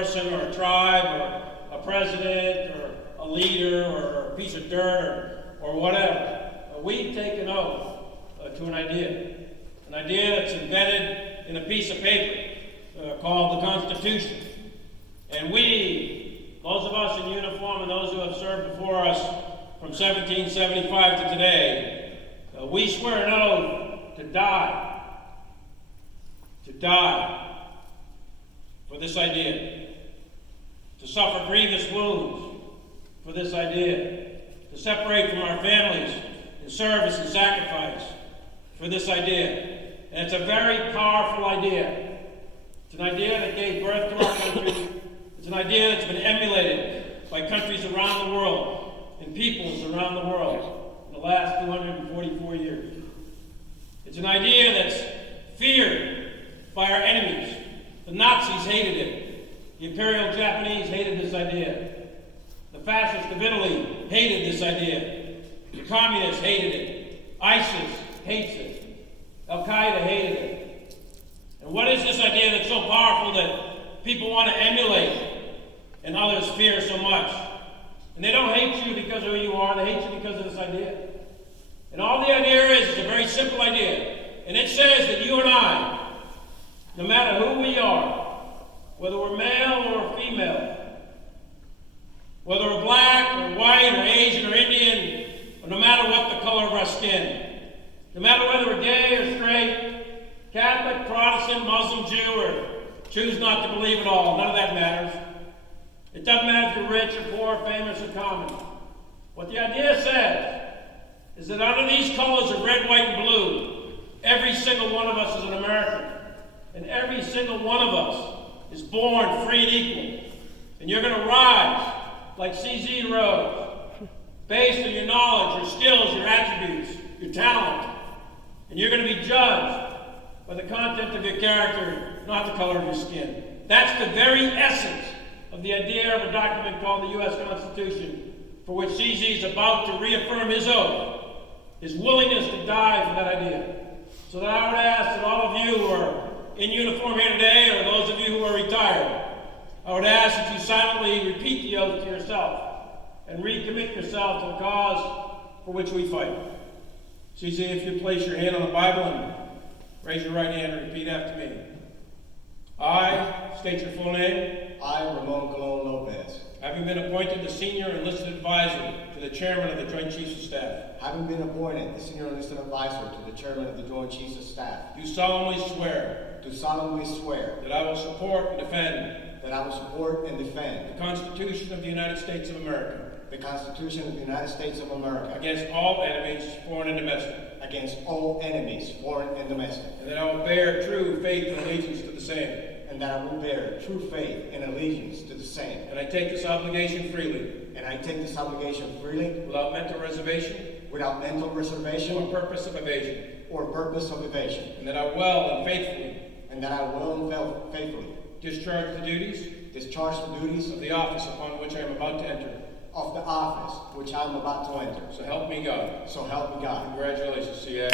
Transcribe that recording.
person or a tribe or a president or a leader or a piece of dirt or whatever. We take an oath to an idea that's embedded in a piece of paper called the Constitution. And we, those of us in uniform and those who have served before us from 1775 to today, we swear an oath to die for this idea, to suffer grievous wounds for this idea, to separate from our families in service and sacrifice for this idea. And it's a very powerful idea. It's an idea that gave birth to our country. It's an idea that's been emulated by countries around the world and peoples around the world in the last 244 years. It's an idea that's feared by our enemies. The Nazis hated it. The Imperial Japanese hated this idea. The fascists of Italy hated this idea. The communists hated it. ISIS hates it. Al-Qaeda hated it. And what is this idea that's so powerful that people want to emulate and others fear so much? And they don't hate you because of who you are, they hate you because of this idea. And all the idea is a very simple idea. And it says that you and I, no matter who we are, whether we're male or female, whether we're black or white or Asian or Indian, or no matter what the color of our skin, no matter whether we're gay or straight, Catholic, Protestant, Muslim, Jew, or choose not to believe at all, none of that matters. It doesn't matter if you're rich or poor, famous or common. What the idea says is that under these colors of red, white, and blue, every single one of us is an American. And every single one of us is born free and equal. And you're going to rise like CZ rose, based on your knowledge, your skills, your attributes, your talent. And you're going to be judged by the content of your character, not the color of your skin. That's the very essence of the idea of a document called the U.S. Constitution, for which CZ is about to reaffirm his oath, his willingness to die for that idea. So that I would ask that all of you who are in uniform here today, or those of you who are retired, I would ask that you silently repeat the oath to yourself and recommit yourself to the cause for which we fight. CZ, if you place your hand on the Bible and raise your right hand and repeat after me. I state your full name. I, Ramon Colon Lopez. Having been appointed the Senior Enlisted Advisor to the Chairman of the Joint Chiefs of Staff. Having been appointed the Senior Enlisted Advisor to the Chairman of the Joint Chiefs of Staff. Do solemnly swear. Do solemnly swear. That I will support and defend. That I will support and defend. The Constitution of the United States of America. The Constitution of the United States of America. Against all enemies, foreign and domestic. Against all enemies, foreign and domestic. And that I will bear true faith and allegiance to the same. And that I will bear true faith and allegiance to the same. And I take this obligation freely. And I take this obligation freely. Without mental reservation. Without mental reservation. Or purpose of evasion. Or purpose of evasion. And that I will and faithfully. And that I will and faithfully. Discharge the duties. Discharge the duties. Of the office upon which I am about to enter. Of the office which I am about to enter. So help me God. So help me God. Congratulations, SEAC.